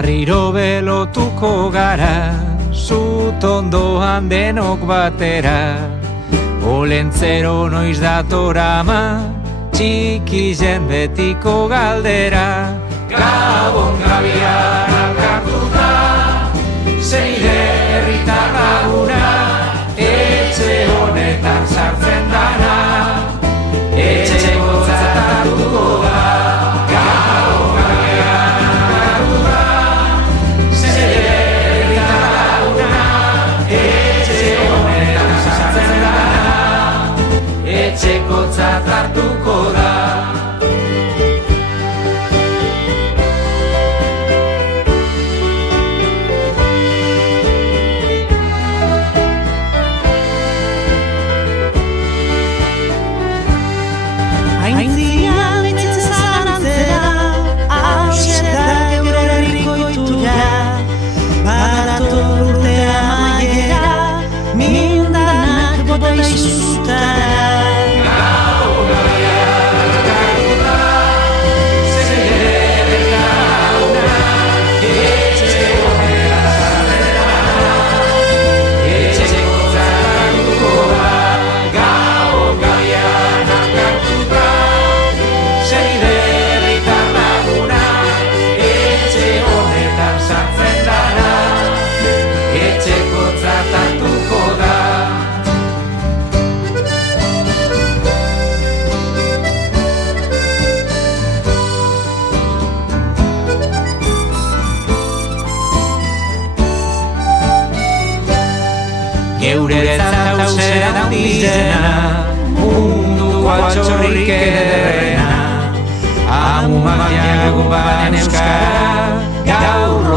Barriro belotuko gara, zutondoan denok batera. Olentzero noiz datorama, txikizen betiko galdera. Gabon gabian alkartuta, zeire herritar laguna, etxe honetan sartzen dana, etxekotzat hartuko da. Gabon gabian alkartuta, zeire herritar laguna, etxe honetan sartzen dana, etxekotzat hartuko da. Aintzian itzen zalantzera, hauxe da geure herriko iturra. Badator urtea amaiera, mindanak bota izutara. Gabon gabian alkartuta, zeire herritar laguna, etxe honetan sartzen dana, etxekotzat hartuko da. Gabon gabian alkartuta, zeire herritar laguna, etxe honetan sartzen dana, etxekotzat hartuko da. Geuretzat hauxe da handizena, munduko altxorrik ederrena. Amumak jagun ban euskara, gaur